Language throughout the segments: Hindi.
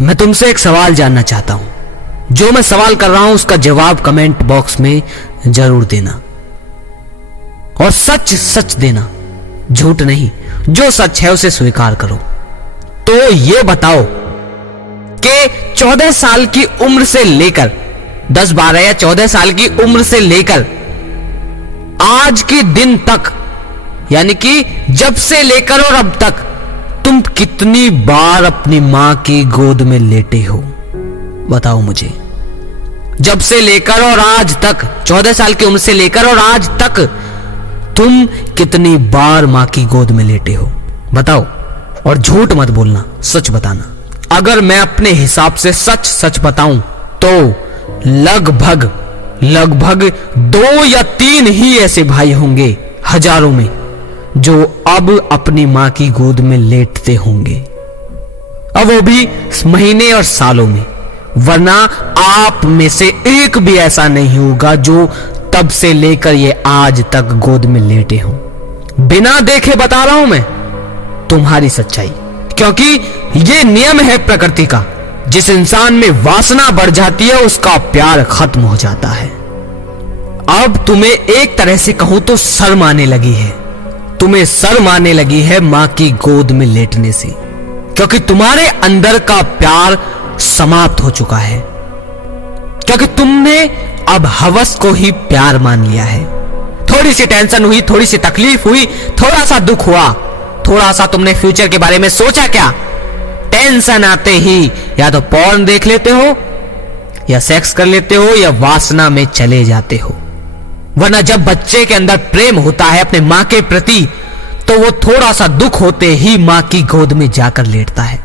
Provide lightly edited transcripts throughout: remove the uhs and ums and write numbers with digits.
मैं तुमसे एक सवाल जानना चाहता हूं। जो मैं सवाल कर रहा हूं उसका जवाब कमेंट बॉक्स में जरूर देना और सच सच देना, झूठ नहीं। जो सच है उसे स्वीकार करो। तो ये बताओ कि 14 साल की उम्र से लेकर 10, 12 या 14 साल की उम्र से लेकर आज के दिन तक, यानी कि जब से लेकर और अब तक तुम कितनी बार अपनी मां की गोद में लेटे हो? बताओ मुझे। जब से लेकर और आज तक, 14 साल की उम्र से लेकर और आज तक तुम कितनी बार मां की गोद में लेटे हो? बताओ। और झूठ मत बोलना, सच बताना। अगर मैं अपने हिसाब से सच सच बताऊं तो लगभग 2 या 3 ही ऐसे भाई होंगे हजारों में जो अब अपनी मां की गोद में लेटते होंगे, अब वो भी महीने और सालों में। वरना आप में से एक भी ऐसा नहीं होगा जो तब से लेकर ये आज तक गोद में लेटे हो। बिना देखे बता रहा हूं मैं तुम्हारी सच्चाई, क्योंकि ये नियम है प्रकृति का। जिस इंसान में वासना बढ़ जाती है उसका प्यार खत्म हो जाता है। अब तुम्हें एक तरह से कहूं तो शर्म आने लगी है। तुम्हें शर्म आने लगी है मां की गोद में लेटने से, क्योंकि तुम्हारे अंदर का प्यार समाप्त हो चुका है। क्योंकि तुमने अब हवस को ही प्यार मान लिया है। थोड़ी सी टेंशन हुई, थोड़ी सी तकलीफ हुई, थोड़ा सा दुख हुआ, थोड़ा सा तुमने फ्यूचर के बारे में सोचा, क्या टेंशन आते ही या तो पॉर्न देख लेते हो, या सेक्स कर लेते हो, या वासना में चले जाते हो। वरना जब बच्चे के अंदर प्रेम होता है अपने मां के प्रति, तो वो थोड़ा सा दुख होते ही मां की गोद में जाकर लेटता है,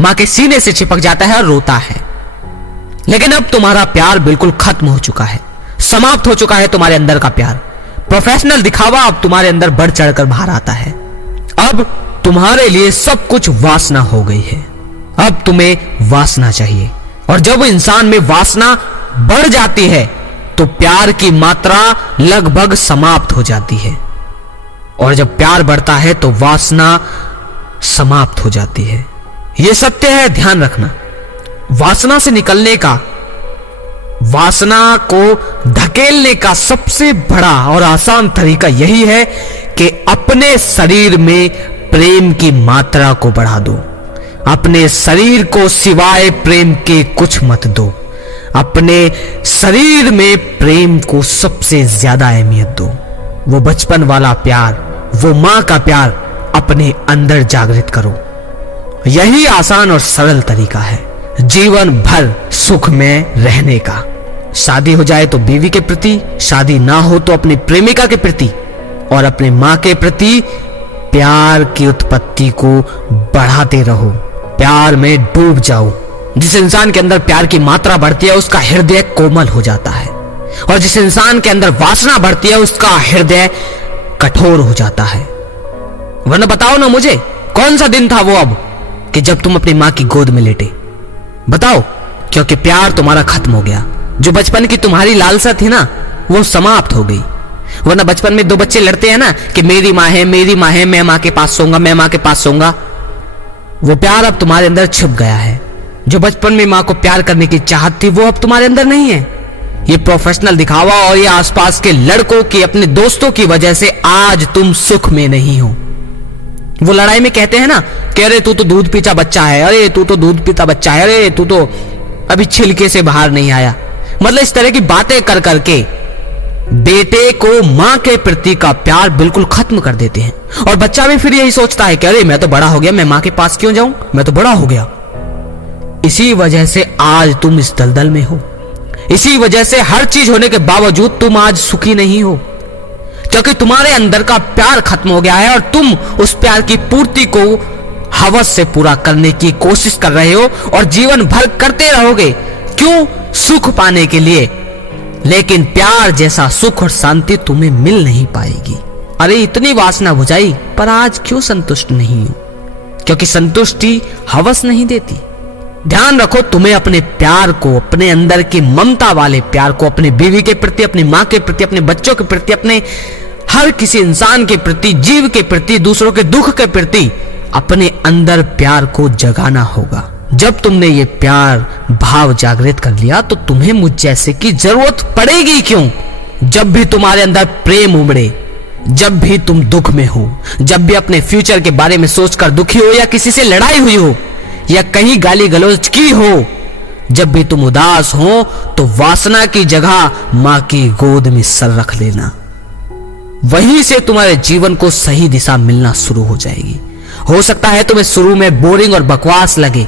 मां के सीने से चिपक जाता है और रोता है। लेकिन अब तुम्हारा प्यार बिल्कुल खत्म हो चुका है, समाप्त हो चुका है तुम्हारे अंदर का प्यार। प्रोफेशनल दिखावा अब तुम्हारे अंदर बढ़ चढ़कर बाहर आता है। अब तुम्हारे लिए सब कुछ वासना हो गई है। अब तुम्हें वासना चाहिए, और जब इंसान में वासना बढ़ जाती है तो प्यार की मात्रा लगभग समाप्त हो जाती है। और जब प्यार बढ़ता है तो वासना समाप्त हो जाती है। यह सत्य है, ध्यान रखना। वासना से निकलने का, वासना को धकेलने का सबसे बड़ा और आसान तरीका यही है कि अपने शरीर में प्रेम की मात्रा को बढ़ा दो। अपने शरीर को सिवाय प्रेम के कुछ मत दो। अपने शरीर में प्रेम को सबसे ज्यादा अहमियत दो। वो बचपन वाला प्यार, वो मां का प्यार अपने अंदर जागृत करो। यही आसान और सरल तरीका है जीवन भर सुख में रहने का। शादी हो जाए तो बीवी के प्रति, शादी ना हो तो अपनी प्रेमिका के प्रति, और अपने मां के प्रति प्यार की उत्पत्ति को बढ़ाते रहो। प्यार में डूब जाओ। जिस इंसान के अंदर प्यार की मात्रा बढ़ती है उसका हृदय कोमल हो जाता है, और जिस इंसान के अंदर वासना बढ़ती है उसका हृदय कठोर हो जाता है। वरना बताओ ना मुझे, कौन सा दिन था वो अब कि जब तुम अपनी मां की गोद में लेटे? बताओ। क्योंकि प्यार तुम्हारा खत्म हो गया। जो बचपन की तुम्हारी लालसा थी ना, वो समाप्त हो गई। वरना बचपन में 2 बच्चे लड़ते हैं ना कि मेरी मां है, मेरी मां है, मैं मां के पास सोऊंगा, मैं मां के पास सोऊंगा। वो प्यार अब तुम्हारे अंदर छिप गया है। जो बचपन में मां को प्यार करने की चाहत थी वो अब तुम्हारे अंदर नहीं है। ये प्रोफेशनल दिखावा और ये आसपास के लड़कों की, अपने दोस्तों की वजह से आज तुम सुख में नहीं हो। वो लड़ाई में कहते हैं ना कि अरे तू तो दूध पीता बच्चा है, अरे तू तो दूध पीता बच्चा है, अरे तू तो अभी छिलके से बाहर नहीं आया। मतलब इस तरह की बातें कर करके बेटे को मां के प्रति का प्यार बिल्कुल खत्म कर देते हैं। और बच्चा भी फिर यही सोचता है कि अरे मैं तो बड़ा हो गया, मैं मां के पास क्यों जाऊं, मैं तो बड़ा हो गया। इसी वजह से आज तुम इस दलदल में हो। इसी वजह से हर चीज होने के बावजूद तुम आज सुखी नहीं हो, क्योंकि तुम्हारे अंदर का प्यार खत्म हो गया है और तुम उस प्यार की पूर्ति को हवस से पूरा करने की कोशिश कर रहे हो और जीवन भर करते रहोगे। क्यों? सुख पाने के लिए। लेकिन प्यार जैसा सुख और शांति तुम्हें मिल नहीं पाएगी। अरे इतनी वासना बुझाई पर आज क्यों संतुष्ट नहीं हो? क्योंकि संतुष्टि हवस नहीं देती। ध्यान रखो, तुम्हें अपने प्यार को, अपने अंदर के ममता वाले प्यार को, अपने बीवी के प्रति, अपनी मां के प्रति, अपने बच्चों के प्रति, अपने हर किसी इंसान के प्रति, जीव के प्रति, दूसरों के दुख के प्रति अपने अंदर प्यार को जगाना होगा। जब तुमने ये प्यार भाव जागृत कर लिया तो तुम्हें मुझ जैसे की जरूरत पड़ेगी क्यों। जब भी तुम्हारे अंदर प्रेम उमड़े, जब भी तुम दुख में हो, जब भी अपने फ्यूचर के बारे में सोचकर दुखी हो, या किसी से लड़ाई हुई हो, या कहीं गाली गलौज की हो, जब भी तुम उदास हो तो वासना की जगह मां की गोद में सर रख लेना। वहीं से तुम्हारे जीवन को सही दिशा मिलना शुरू हो जाएगी। हो सकता है तुम्हें शुरू में बोरिंग और बकवास लगे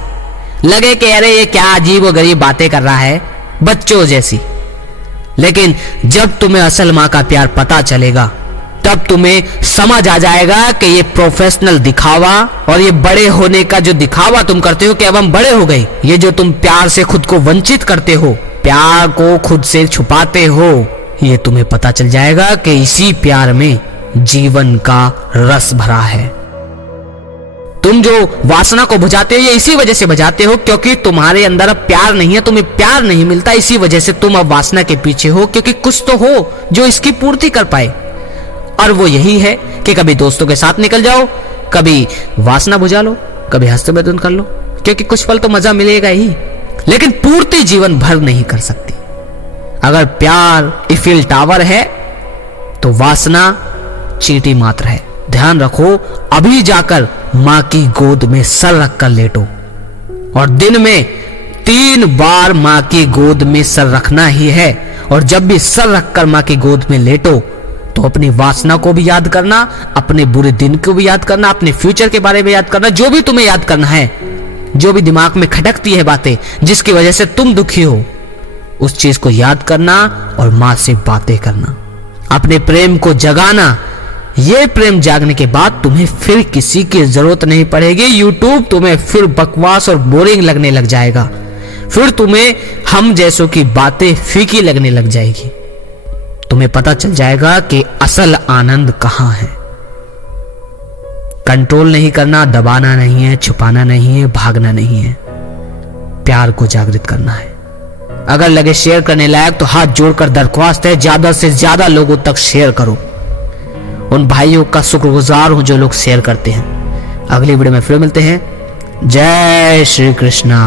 कि अरे ये क्या अजीब व गरीब बातें कर रहा है, बच्चों जैसी। लेकिन जब तुम्हें असल मां का प्यार पता चलेगा, तब तुम्हें समझ आ जाएगा कि ये प्रोफेशनल दिखावा और ये बड़े होने का जो दिखावा तुम करते हो कि अब हम बड़े हो गए, ये जो तुम प्यार से खुद को वंचित करते हो, प्यार को खुद से छुपाते हो, ये तुम्हें पता चल जाएगा कि इसी प्यार में जीवन का रस भरा है। तुम जो वासना को बुझाते हो ये इसी वजह से बुझाते हो क्योंकि तुम्हारे अंदर अब प्यार नहीं है, तुम्हें प्यार नहीं मिलता, इसी वजह से तुम अब वासना के पीछे हो, क्योंकि कुछ तो हो जो इसकी पूर्ति कर पाए। और वो यही है कि कभी दोस्तों के साथ निकल जाओ, कभी वासना बुझा लो, कभी हस्तबैठन कर लो, क्योंकि कुछ पल तो मजा मिलेगा ही, लेकिन पूर्ति जीवन भर नहीं कर सकती। अगर प्यार इफिल टावर है तो वासना चींटी मात्र है। ध्यान रखो, अभी जाकर मां की गोद में सर रखकर लेटो, और दिन में 3 बार मां की गोद में सर रखना ही है। और जब भी सर रखकर मां की गोद में लेटो तो अपनी वासना को भी याद करना, अपने बुरे दिन को भी याद करना, अपने फ्यूचर के बारे में याद करना, जो भी तुम्हें याद करना है, जो भी दिमाग में खटकती है बातें जिसकी वजह से तुम दुखी हो, उस चीज को याद करना और मां से बातें करना, अपने प्रेम को जगाना। ये प्रेम जागने के बाद तुम्हें फिर किसी की जरूरत नहीं पड़ेगी। यूट्यूब तुम्हें फिर बकवास और बोरिंग लगने लग जाएगा, फिर तुम्हें हम जैसों की बातें फीकी लगने लग जाएगी। तुम्हें पता चल जाएगा कि असल आनंद कहां है। कंट्रोल नहीं करना, दबाना नहीं है, छुपाना नहीं है, भागना नहीं है, प्यार को जागृत करना है। अगर लगे शेयर करने लायक तो हाथ जोड़कर दरख्वास्त है, ज्यादा से ज्यादा लोगों तक शेयर करो। उन भाइयों का शुक्रगुजार हूं जो लोग शेयर करते हैं। अगली वीडियो में फिर मिलते हैं। जय श्री कृष्णा।